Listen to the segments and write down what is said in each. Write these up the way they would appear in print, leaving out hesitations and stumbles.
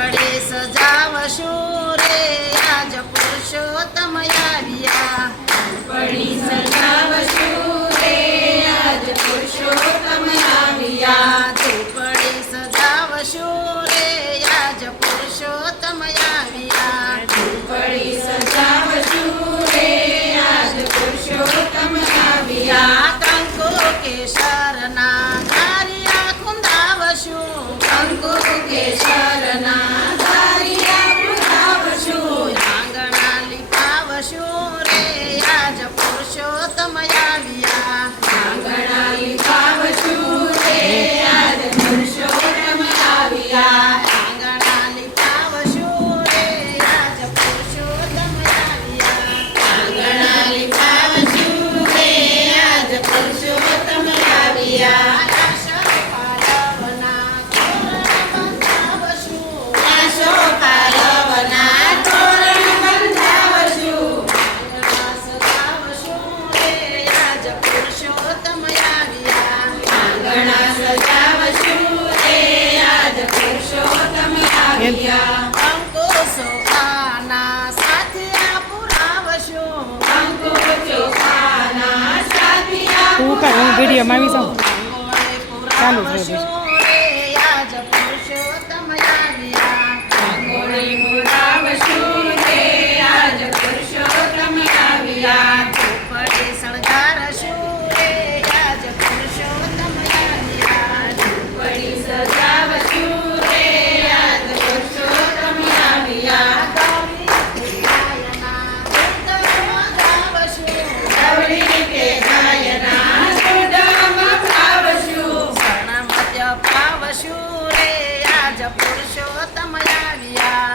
પડે સજાવશું રે આજ પુરુષોત્તમ આવ્યા. પડી સજાવશું રે આજ પુરુષોત્તમ આવ્યા. પડે સજાવશું રે આજ પુરુષોત્તમ આવ્યા. પડી સજાવશું રે આજ પુરુષોત્તમ આવ્યા. કંકુ કેસરના ધારિયા કુંદાવશું. કંકુ કેસરના ધારિયા કુંદાવશું. આંગણા લીપાવશું રે આજ પુરુષોત્તમ આવ્યા. આંગણા લીપાવશું રે આજ પુરુષોત્તમ આવ્યા. આંગણા લીપાવશું રે આજ પુરુષોત્તમ આવ્યા. આંગણા લીપાવશું રે આજ પુરુષોત્તમ આવ્યા. આશો પાલવના તોરણ બંધાવશું. આંગણા સજાવશું રે આજ પુરુષોત્તમ આવ્યા. કંકુ ચોખાના સાથિયા હું વિડીયોમાં આવી જાઉં ચાલુ છે રંગોળી પુરાવશું રે આજ પુરુષોત્તમ આવ્યા. પડી સજાવશું રે આજ પુરુષોત્તમ આવ્યા. ગૌરી રીતે ગાયના સુદામાં ખાવશું. પુરુષોત્તમ આવ્યા.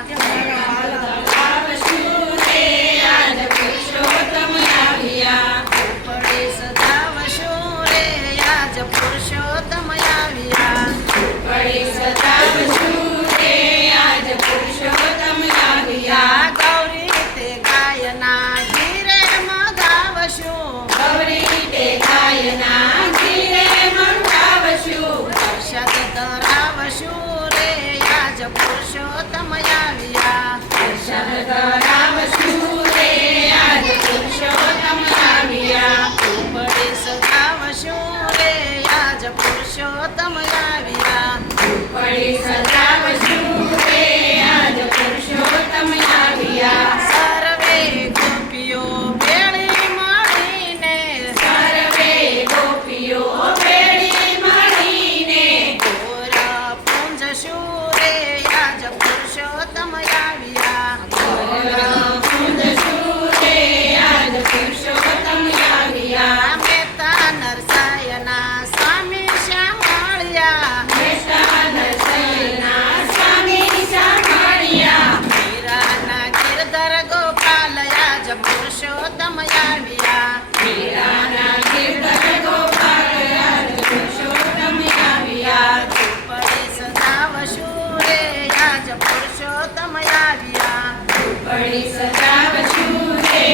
ખાવશું રે આજ પુરુષોત્તમ આવ્યા. પડે સજાવશું રે આજ પુરુષોત્તમ આવ્યા. પડી સજાવશું રે આજ પુરુષોત્તમ આવ્યા. ગૌરી તે ગાયના ગીરે મગાવશું. ગૌરી રીતે ગાયના ઘીરે મંગાવશું. પ્રસાદ ધરાવશું રે આજ પુરુષોત્તમ આવ્યા. પ્રસાદ ધરાવશું રે આજ પુરુષોત્તમ આવ્યા. પડે સજાવશું રે આજ પુરુષોત્તમ આવ્યા. પડી સજાવશું રે આજ પુરુષોત્તમ આવ્યા. સર્વે ગોપીઓ ભેળી મળીને સર્વે ગોપીઓ ભેળી મળીને ગોરા પૂંજશું રે આજ પુરુષોત્તમ આવ્યા. પૂંજશું રે આજ પુરુષોત્તમ આવ્યા. મહેતા નરસાયના સ્વામી શ્યામળિયા. નરસૈના સ્વામી સાંભળ્યા. મીરાના ગિરધર ગોપાલ આજ પુરુષોત્તમ આવ્યા. મીરાના ગિરધર ગોપાલ આજ પુરુષોત્તમ આવ્યા. પડે સજાવશું રે આજ પુરુષોત્તમ આવ્યા. પડી સજાવશું રે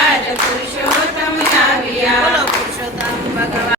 આજ પુરુષોત્તમ આવ્યા. બોલો પુરુષોત્તમ ભગવાન.